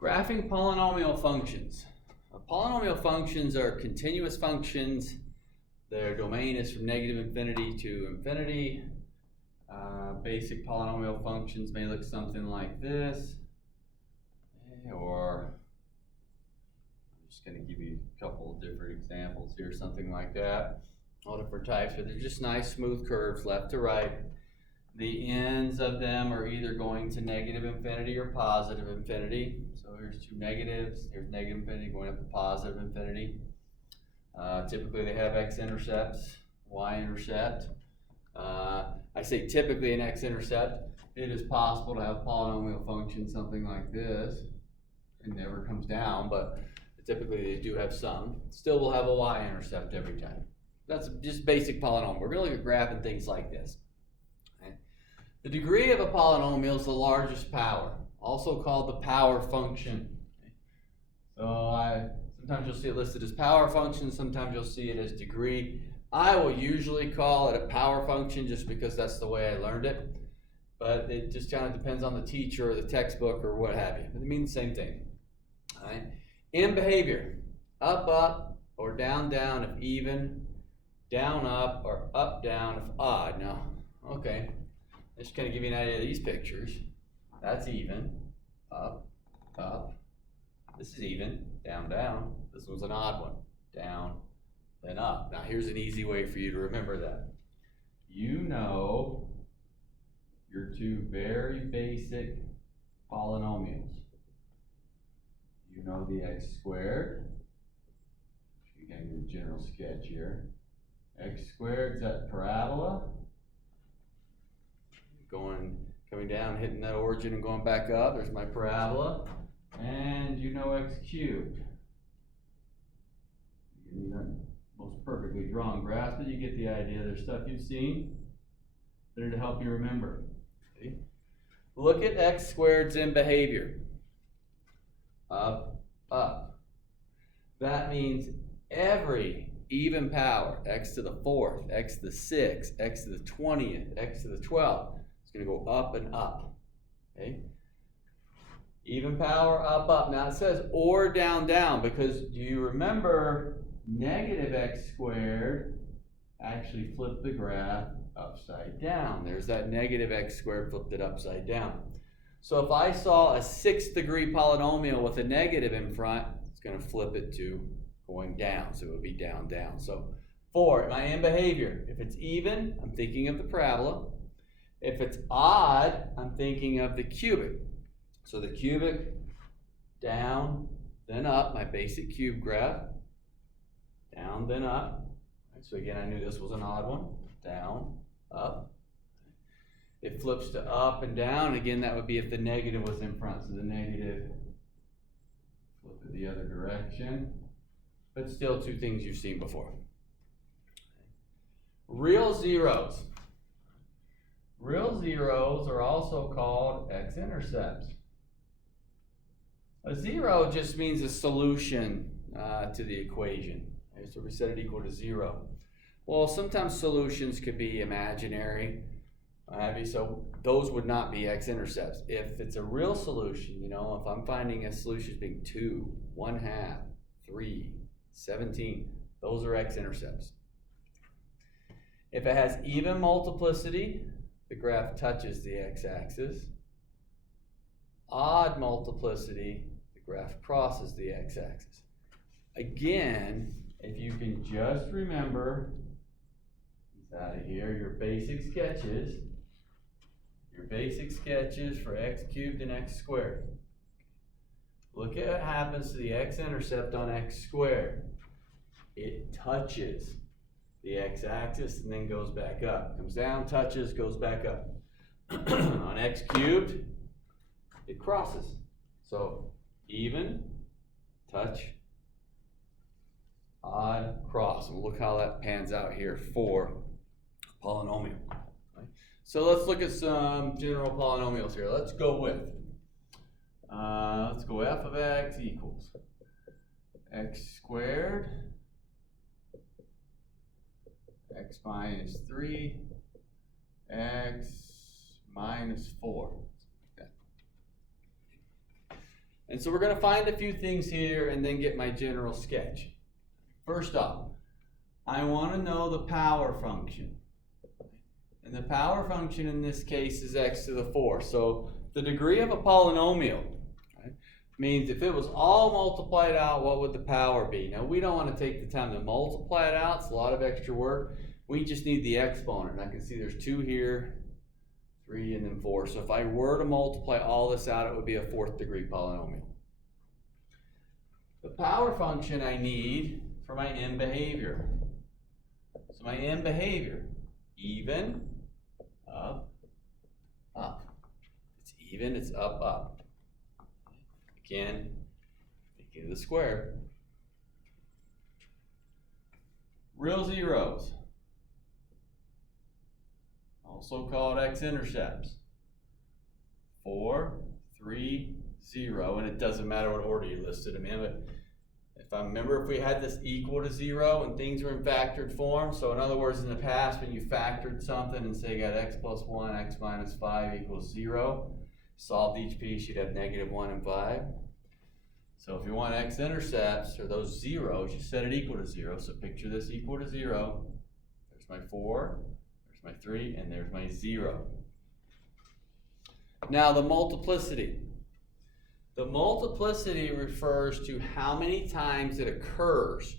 Graphing polynomial functions. Polynomial functions are continuous functions. Their domain is from negative infinity to infinity. Basic polynomial functions may look something like this, or I'm just going to give you a couple of different examples here, something like that. All different types, but they're just nice smooth curves left to right. The ends of them are either going to negative infinity or positive infinity. So here's two negatives, here's negative infinity going up to positive infinity. Typically they have x-intercepts, y-intercept. I say typically an x-intercept. It is possible to have a polynomial function something like this. It never comes down, but typically they do have some. Still will have a y-intercept every time. That's just basic polynomial. We're going to look at graphing things like this. Okay. The degree of a polynomial is the largest power, also called the power function. Okay. So sometimes you'll see it listed as power function, sometimes you'll see it as degree. I will usually call it a power function just because that's the way I learned it. But it just kind of depends on the teacher or the textbook or what have you. It means the same thing. All right. In behavior, up, up, or down, down if even, down, up, or up, down if odd. Now, okay, just kind of give you an idea of these pictures. That's even, up, up. This is even, down, down. This one's an odd one, down, then up. Now, here's an easy way for you to remember that. You know your two very basic polynomials. You know the x squared. Again, the general sketch here. X squared is that parabola. Coming down, hitting that origin and going back up. There's my parabola. And you know x cubed. Not most perfectly drawn graphs, but you get the idea. There's stuff you've seen there to help you remember. Okay. Look at x squareds in behavior. Up, up. That means every even power, x to the 4th, x to the 6th, x to the 20th, x to the 12th, it's going to go up and up. Okay? Even power, up, up. Now it says or down, down, because do you remember negative x squared actually flipped the graph upside down? There's that negative x squared flipped it upside down. So if I saw a 6th degree polynomial with a negative in front, it's going to flip it to going down. So it would be down, down. So 4, am I in behavior? If it's even, I'm thinking of the parabola. If it's odd, I'm thinking of the cubic. So the cubic, down, then up, my basic cube graph. Down, then up. So again, I knew this was an odd one. Down, up. It flips to up and down. Again, that would be if the negative was in front. So the negative, flip it the other direction. But still two things you've seen before. Real zeros. Real zeros are also called x-intercepts. A zero just means a solution to the equation. Okay, so we set it equal to 0. Well, sometimes solutions could be imaginary. So those would not be x-intercepts. If it's a real solution, you know, if I'm finding a solution as being 2, 1/2, 3, 17, those are x-intercepts. If it has even multiplicity, the graph touches the x-axis. Odd multiplicity, the graph crosses the x-axis. Again, if you can just remember, out of here, your basic sketches for x cubed and x squared. Look at what happens to the x-intercept on x squared. It touches the x-axis and then goes back up. Comes down, touches, goes back up. On x cubed, it crosses. So even, touch, odd, cross. And look how that pans out here for polynomial. Right? So let's look at some general polynomials here. Let's go f of x equals x squared, x minus 3, x minus 4. And so we're going to find a few things here and then get my general sketch. First off, I want to know the power function. And the power function in this case is x to the 4. So the degree of a polynomial, right, means if it was all multiplied out, what would the power be? Now we don't want to take the time to multiply it out. It's a lot of extra work. We just need the exponent. And I can see there's 2 here, 3, and then 4. So if I were to multiply all this out, it would be a 4th degree polynomial. The power function I need for my end behavior. So my end behavior, even, up, up. It's even, it's up, up. Again, thinking of the square. Real zeros, also called x-intercepts. 4, 3, 0, and it doesn't matter what order you listed them in, but if I remember, if we had this equal to 0 and things were in factored form, so in other words, in the past when you factored something and say you got x plus 1, x minus 5 equals 0, solved each piece, you'd have -1 and 5. So if you want x-intercepts, or those zeros, you set it equal to 0. So picture this equal to 0. There's my 4, there's my 3, and there's my 0. Now the multiplicity. The multiplicity refers to how many times it occurs.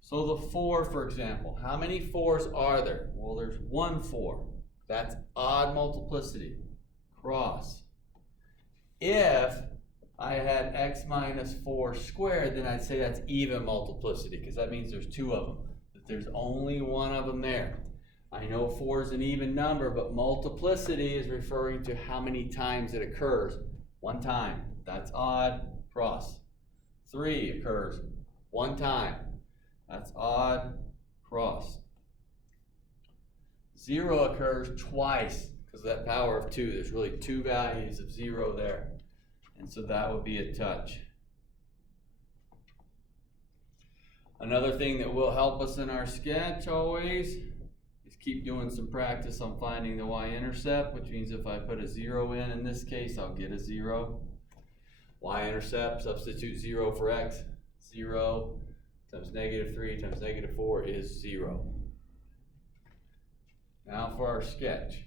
So the 4, for example, how many 4s are there? Well, there's 1 4. That's odd multiplicity. Cross. If I had x minus 4 squared, then I'd say that's even multiplicity, because that means there's 2 of them. That there's only 1 of them there. I know 4 is an even number, but multiplicity is referring to how many times it occurs. 1 time, that's odd, cross. 3 occurs 1 time, that's odd, cross. 0 occurs twice, because of that power of 2. There's really 2 values of 0 there. And so that would be a touch. Another thing that will help us in our sketch always is keep doing some practice on finding the y-intercept, which means if I put a 0 in this case, I'll get a 0. Y-intercept, substitute 0 for x. 0 times -3 times -4 is 0. Now for our sketch.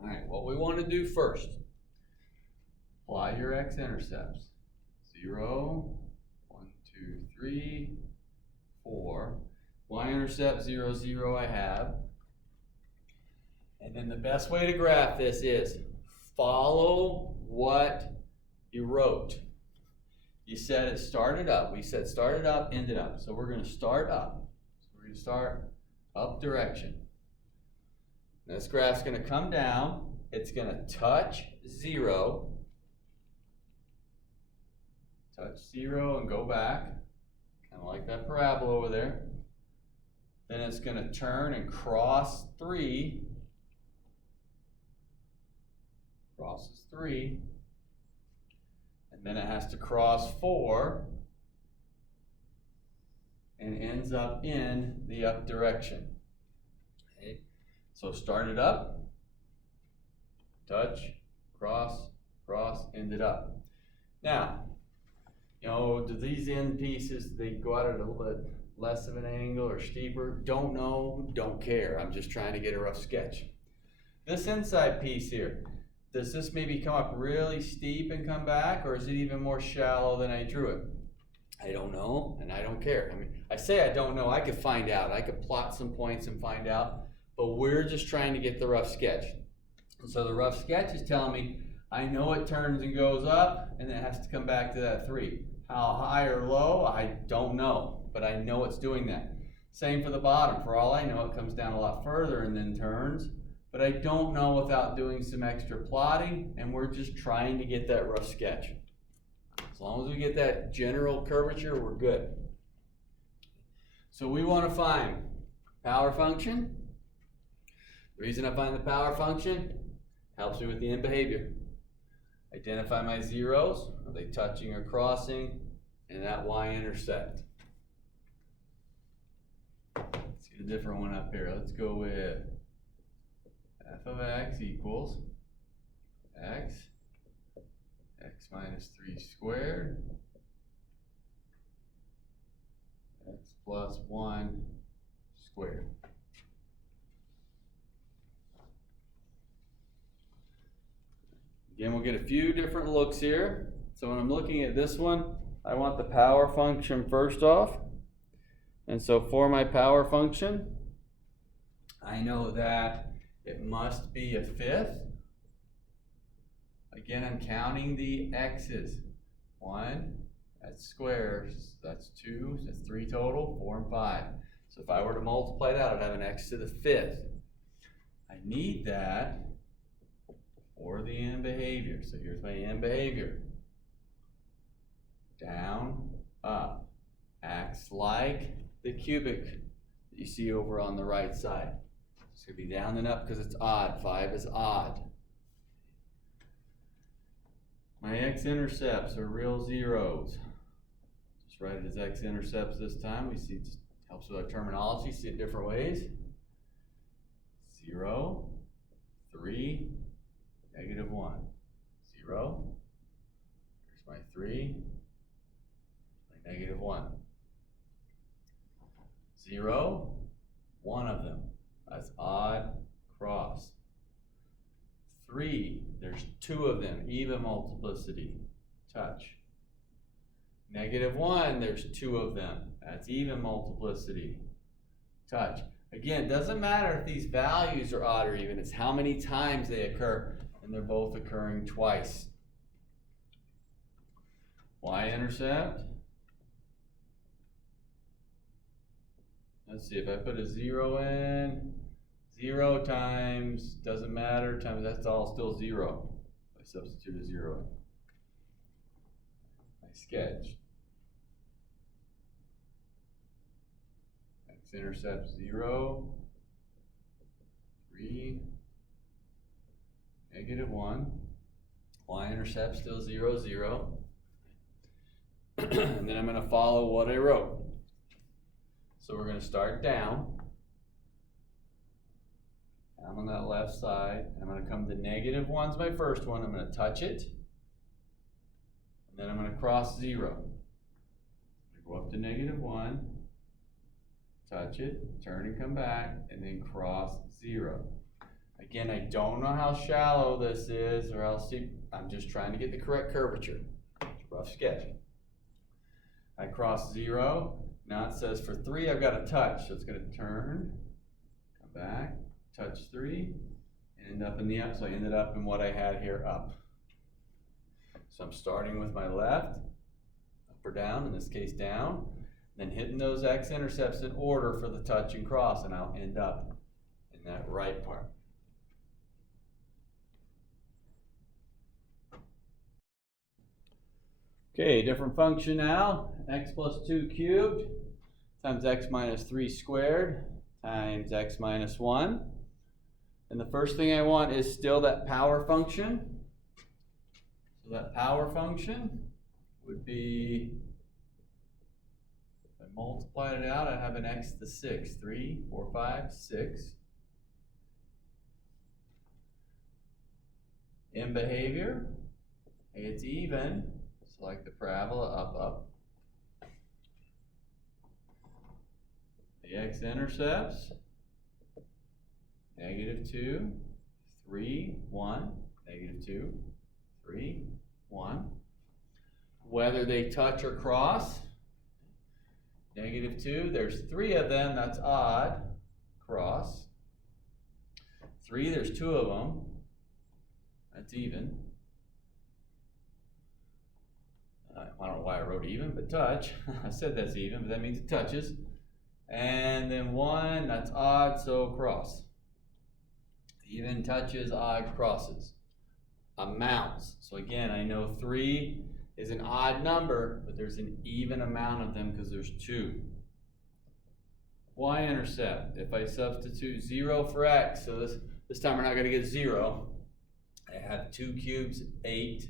All right, what we want to do first, apply your x-intercepts. 0, 1, 2, 3, 4. Y-intercept 0, 0 I have. And then the best way to graph this is follow what you wrote. You said it started up. We said started up, ended up. So we're going to start up. So we're going to start up direction. This graph's going to come down. It's going to touch 0. Touch 0 and go back. Kind of like that parabola over there. Then it's going to turn and cross 3. Crosses 3. And then it has to cross 4. And ends up in the up direction. Okay. So start it up. Touch, cross, cross, ended up. Now, you know, do these end pieces, they go out at a little bit less of an angle or steeper? Don't know, don't care. I'm just trying to get a rough sketch. This inside piece here, does this maybe come up really steep and come back, or is it even more shallow than I drew it? I don't know, and I don't care. I mean, I say I don't know, I could find out. I could plot some points and find out, but we're just trying to get the rough sketch. So the rough sketch is telling me, I know it turns and goes up, and it has to come back to that 3. How high or low, I don't know, but I know it's doing that. Same for the bottom. For all I know, it comes down a lot further and then turns, but I don't know without doing some extra plotting, and we're just trying to get that rough sketch. As long as we get that general curvature, we're good. So we want to find power function. The reason I find the power function helps me with the end behavior. Identify my zeros, are they touching or crossing, and that y-intercept. Let's get a different one up here. Let's go with f of x equals x minus 3 squared, x plus 1 squared. Again, we'll get a few different looks here. So when I'm looking at this one, I want the power function first off. And so for my power function, I know that it must be a fifth. Again, I'm counting the x's. 1, that's squares, that's 2, that's 3 total, 4 and 5. So if I were to multiply that, I'd have an x to the fifth. I need that for the end behavior. So here's my end behavior. Down, up. Acts like the cubic that you see over on the right side. It's going to be down and up because it's odd. 5 is odd. My x-intercepts are real zeros. Just write it as x-intercepts this time. We see it helps with our terminology. See it different ways. 0, 3, negative 1. 0. Here's my 3. My negative 1. 0. One of them. That's odd cross. 3. There's 2 of them. Even multiplicity. Touch. Negative 1. There's 2 of them. That's even multiplicity. Touch. Again, it doesn't matter if these values are odd or even. It's how many times they occur. And they're both occurring twice. Y-intercept. Let's see, if I put a 0 in, 0 times, doesn't matter, times, that's all still 0. I substitute a 0 in. My sketch. X-intercept 0, 3, negative 1. Y-intercept still 0, 0. And then I'm going to follow what I wrote. So we're going to start down on that left side. And I'm going to come to negative 1's my first one. I'm going to touch it. And then I'm going to cross 0. Go up to negative 1, touch it, turn and come back, and then cross 0. Again, I don't know how shallow this is, or else I'm just trying to get the correct curvature. It's a rough sketch. I cross 0. Now it says for 3, I've got to touch. So it's going to turn, come back, touch 3, end up in the up. So I ended up in what I had here, up. So I'm starting with my left, up or down, in this case down, then hitting those x-intercepts in order for the touch and cross, and I'll end up in that right part. Okay, different function now. X plus 2 cubed times x minus 3 squared times x minus 1. And the first thing I want is still that power function. So that power function would be, if I multiplied it out, I'd have an x to the 6. 3, 4, 5, 6. In behavior, it's even. So like the parabola, up, up. The x-intercepts, negative 2, 3, 1, negative 2, 3, 1. Whether they touch or cross, negative 2, there's 3 of them, that's odd, cross. 3, there's 2 of them, that's even. I don't know why I wrote even, but touch. I said that's even, but that means it touches. And then 1, that's odd, so cross. Even touches, odd crosses. Amounts. So again, I know 3 is an odd number, but there's an even amount of them because there's 2. Y-intercept. If I substitute 0 for x, so this time we're not going to get 0. I have 2 cubes, 8.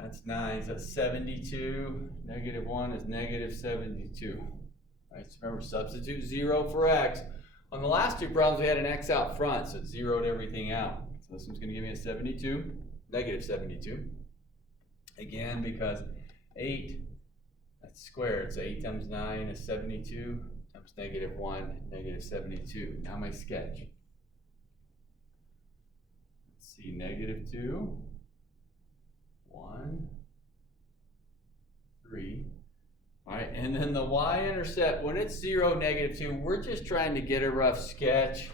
That's 9, so that's 72. Negative 1 is negative 72. All right, so remember, substitute 0 for x. On the last two problems, we had an x out front, so it zeroed everything out. So this one's going to give me a 72, negative 72. Again, because 8, that's squared, so 8 times 9 is 72, times negative 1, negative 72. Now my sketch. Let's see, negative 2, 1, 3. All right, and then the y-intercept, when it's 0, negative 2, we're just trying to get a rough sketch.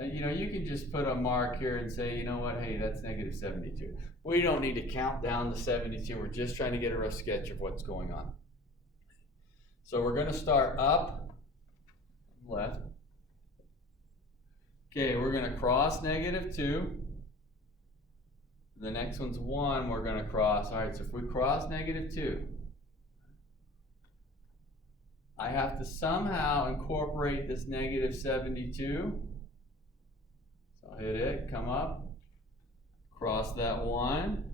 You know, you can just put a mark here and say, you know what, hey, that's negative 72. We don't need to count down to 72. We're just trying to get a rough sketch of what's going on. So we're going to start up, left. Okay, we're going to cross negative 2. The next one's 1 we're going to cross. All right, so if we cross negative 2, I have to somehow incorporate this negative 72. So I'll hit it, come up, cross that 1,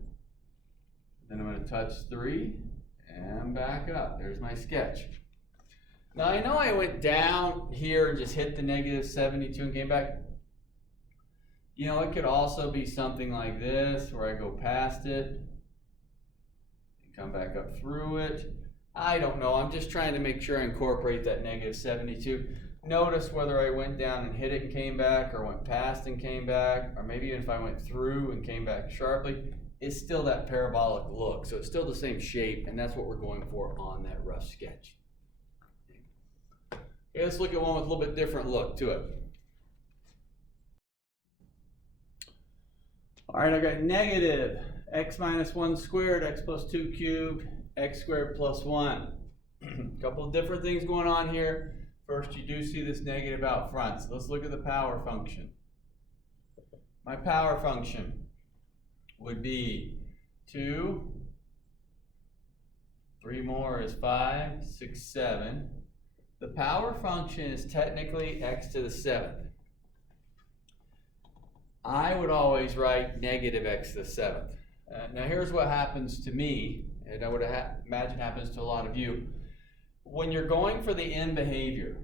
then I'm going to touch 3, and back up. There's my sketch. Now I know I went down here and just hit the negative 72 and came back. You know, it could also be something like this, where I go past it, and come back up through it. I don't know, I'm just trying to make sure I incorporate that negative 72. Notice whether I went down and hit it and came back, or went past and came back, or maybe even if I went through and came back sharply, it's still that parabolic look. So it's still the same shape, and that's what we're going for on that rough sketch. Okay, let's look at one with a little bit different look to it. All right, I got negative x minus 1 squared, x plus 2 cubed, x squared plus 1. A couple of different things going on here. First, you do see this negative out front. So let's look at the power function. My power function would be 2, 3 more is 5, 6, 7. The power function is technically x to the 7th. I would always write negative x to the 7th. Now here's what happens to me, and I would imagine happens to a lot of you. When you're going for the end behavior,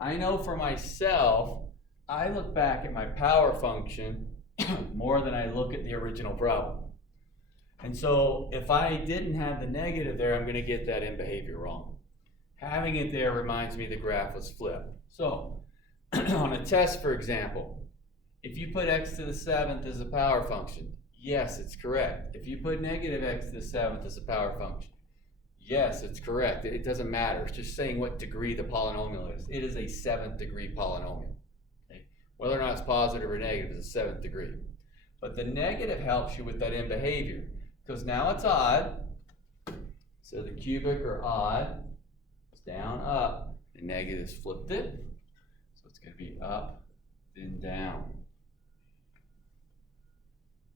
I know for myself, I look back at my power function more than I look at the original problem. And so if I didn't have the negative there, I'm going to get that end behavior wrong. Having it there reminds me the graph was flipped. So on a test, for example, if you put x to the 7th as a power function, yes, it's correct. If you put negative x to the 7th as a power function, yes, it's correct. It doesn't matter. It's just saying what degree the polynomial is. It is a 7th degree polynomial. Okay? Whether or not it's positive or negative is a 7th degree. But the negative helps you with that end behavior, because now it's odd. So the cubic or odd, it's down, up. The negative's flipped it. So it's going to be up, then down.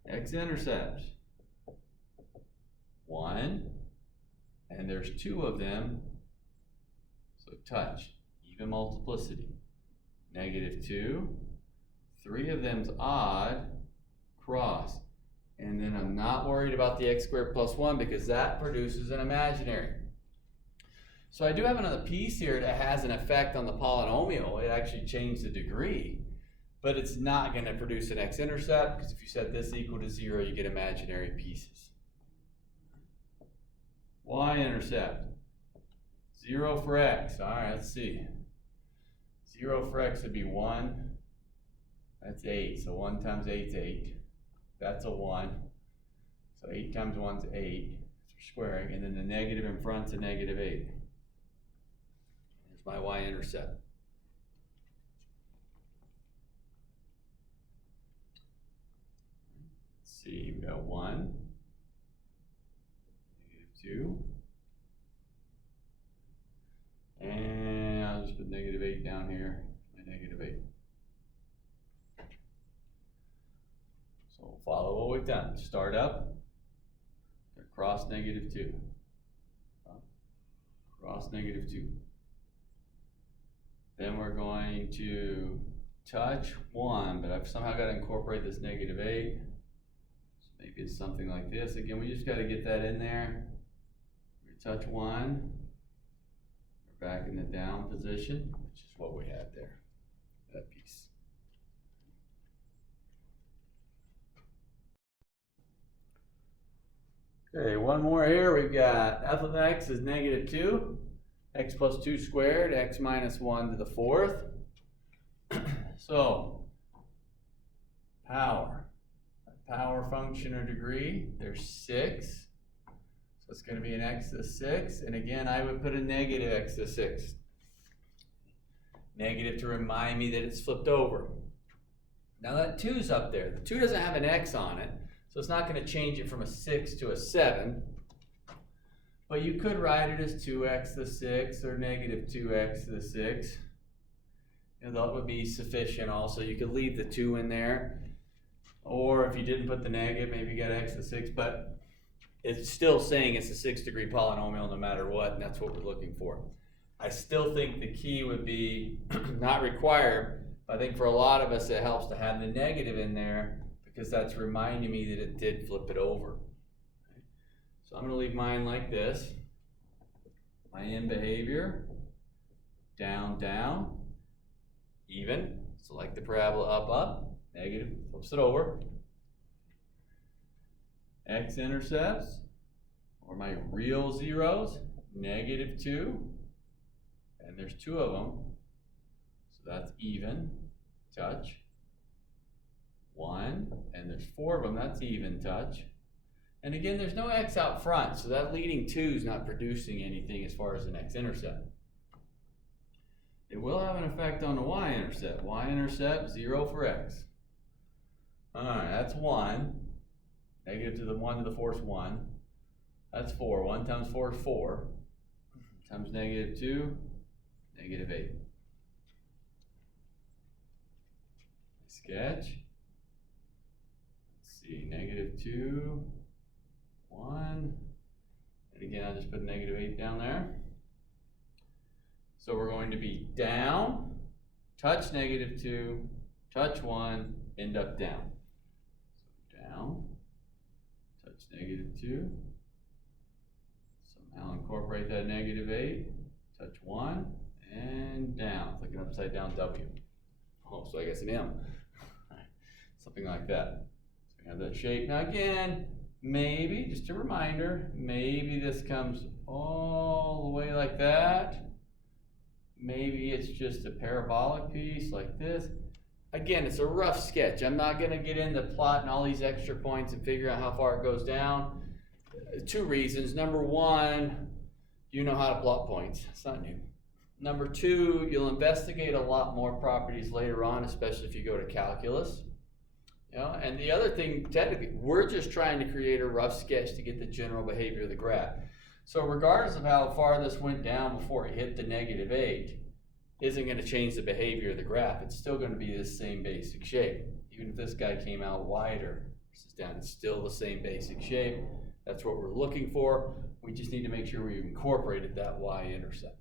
X-intercepts. 1, and there's 2 of them, so touch, even multiplicity. Negative 2, 3 of them's odd, cross. And then I'm not worried about the x squared plus 1 because that produces an imaginary. So I do have another piece here that has an effect on the polynomial. It actually changed the degree, but it's not going to produce an x-intercept, because if you set this equal to 0, you get imaginary pieces. Y-intercept, 0 for x. All right, let's see. 0 for x would be 1. That's 8. So 1 times 8 is 8. That's a 1. So 8 times 1 is 8. That's for squaring. And then the negative in front's a negative 8. There's my y-intercept. Let's see, we got 1, negative 2. And I'll just put negative 8 down here, my negative 8. So we'll follow what we've done. Start up, cross negative 2. Cross negative 2. Then we're going to touch 1, but I've somehow got to incorporate this negative 8. So maybe it's something like this. Again, we just got to get that in there. We touch 1. We're back in the down position, which is what we had there, that piece. Okay, one more here. We've got f of x is -2, x plus 2 squared, x minus 1 to the 4th. So, power function or degree, there's 6. So it's going to be an x to the 6. And again, I would put a negative x to the 6. Negative to remind me that it's flipped over. Now that 2's up there. The 2 doesn't have an x on it, so it's not going to change it from a 6 to a 7. But you could write it as 2x to the 6 or negative 2x to the 6. And that would be sufficient also. You could leave the 2 in there. Or if you didn't put the negative, maybe you got x to the 6. But it's still saying it's a 6-degree polynomial no matter what, and that's what we're looking for. I still think the key would be not required, but I think for a lot of us it helps to have the negative in there because that's reminding me that it did flip it over. So I'm going to leave mine like this. My end behavior, down, down, even. So like the parabola up, up, negative, flips it over. X-intercepts, or my real zeros, -2, and there's 2 of them, so that's even, touch. 1, and there's 4 of them, that's even, touch. And again, there's no x out front, so that leading 2 is not producing anything as far as an x-intercept. It will have an effect on the y-intercept. Y-intercept, 0 for x. Alright, that's 1. Negative to the 1 to the 4th is 1. That's 4. 1 times 4 is 4. Times -2, -8. Sketch. Let's see, -2, 1. And again, I'll just put -8 down there. So we're going to be down, touch -2, touch 1, end up down. So down. -2. Somehow incorporate that -8. Touch 1 and down. It's like an upside down W. Oh, so I guess an M. Something like that. So we have that shape. Now again, maybe, just a reminder, maybe this comes all the way like that. Maybe it's just a parabolic piece like this. Again, it's a rough sketch. I'm not going to get into plotting all these extra points and figure out how far it goes down. 2 reasons. Number 1, you know how to plot points. It's not new. Number 2, you'll investigate a lot more properties later on, especially if you go to calculus. You know, and the other thing, technically, we're just trying to create a rough sketch to get the general behavior of the graph. So regardless of how far this went down before it hit the -8, isn't going to change the behavior of the graph. It's still going to be this same basic shape. Even if this guy came out wider versus down, it's still the same basic shape. That's what we're looking for. We just need to make sure we've incorporated that y-intercept.